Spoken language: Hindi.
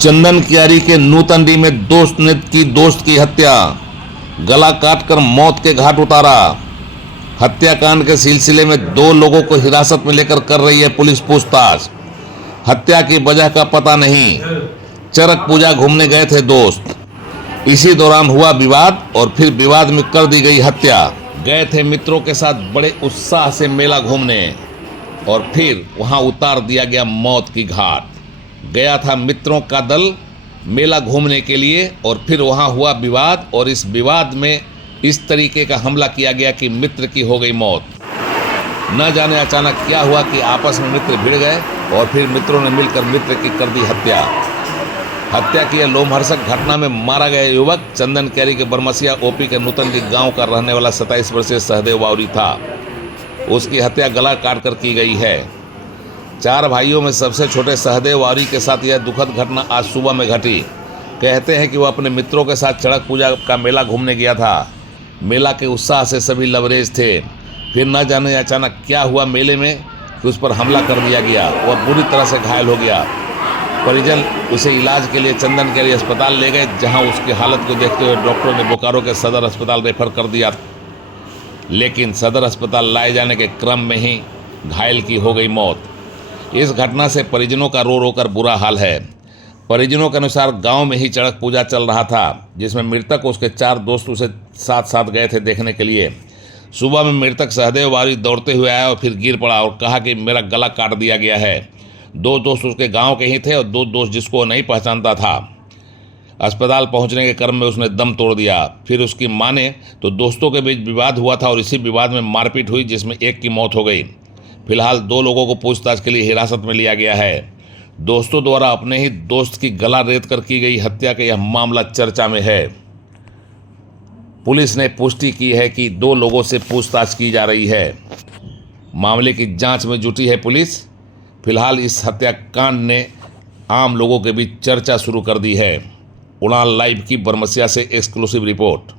चंदन कियारी के नूतनडी में दोस्त ने की दोस्त की हत्या, गला काटकर मौत के घाट उतारा। हत्याकांड के सिलसिले में 2 लोगों को हिरासत में लेकर कर रही है पुलिस पूछताछ। हत्या की वजह का पता नहीं। चरक पूजा घूमने गए थे दोस्त, इसी दौरान हुआ विवाद और फिर विवाद में कर दी गई हत्या। गए थे मित्रों के साथ बड़े उत्साह से मेला घूमने और फिर वहां उतार दिया गया मौत की घाट। गया था मित्रों का दल मेला घूमने के लिए और फिर वहां हुआ विवाद और इस विवाद में इस तरीके का हमला किया गया कि मित्र की हो गई मौत। न जाने अचानक क्या हुआ कि आपस में मित्र भिड़ गए और फिर मित्रों ने मिलकर मित्र की कर दी हत्या। हत्या की लोमहर्षक घटना में मारा गया युवक चंदन कियारी के बरमसिया ओपी के नूतनडी गांव का रहने वाला 27 वर्षीय सहदेव वावरी था। उसकी हत्या गला काटकर की गई है। 4 भाइयों में सबसे छोटे सहदेव वावरी के साथ यह दुखद घटना आज सुबह में घटी। कहते हैं कि वह अपने मित्रों के साथ चड़क पूजा का मेला घूमने गया था। मेला के उत्साह से सभी लबरेज थे। फिर न जाने अचानक क्या हुआ मेले में कि उस पर हमला कर दिया गया। वह बुरी तरह से घायल हो गया। परिजन उसे इलाज के लिए चंदन कियारी अस्पताल ले गए, जहां उसकी हालत को देखते हुए डॉक्टरों ने बोकारो के सदर अस्पताल रेफर कर दिया, लेकिन सदर अस्पताल लाए जाने के क्रम में ही घायल की हो गई मौत। इस घटना से परिजनों का रो रो कर बुरा हाल है। परिजनों के अनुसार गांव में ही चड़क पूजा चल रहा था, जिसमें मृतक उसके 4 दोस्त उसे साथ साथ गए थे देखने के लिए। सुबह में मृतक सहदेव वावरी दौड़ते हुए आया और फिर गिर पड़ा और कहा कि मेरा गला काट दिया गया है। 2 दोस्त उसके गांव के ही थे और 2 दोस्त जिसको वो नहीं पहचानता था। अस्पताल पहुंचने के क्रम में उसने दम तोड़ दिया। फिर उसकी माने तो दोस्तों के बीच विवाद हुआ था और इसी विवाद में मारपीट हुई, जिसमें एक की मौत हो गई। फिलहाल 2 लोगों को पूछताछ के लिए हिरासत में लिया गया है। दोस्तों द्वारा अपने ही दोस्त की गला रेत कर की गई हत्या का यह मामला चर्चा में है। पुलिस ने पुष्टि की है कि 2 लोगों से पूछताछ की जा रही है। मामले की जांच में जुटी है पुलिस। फिलहाल इस हत्याकांड ने आम लोगों के बीच चर्चा शुरू कर दी है। उड़ान लाइव की बरमसिया से एक्सक्लूसिव रिपोर्ट।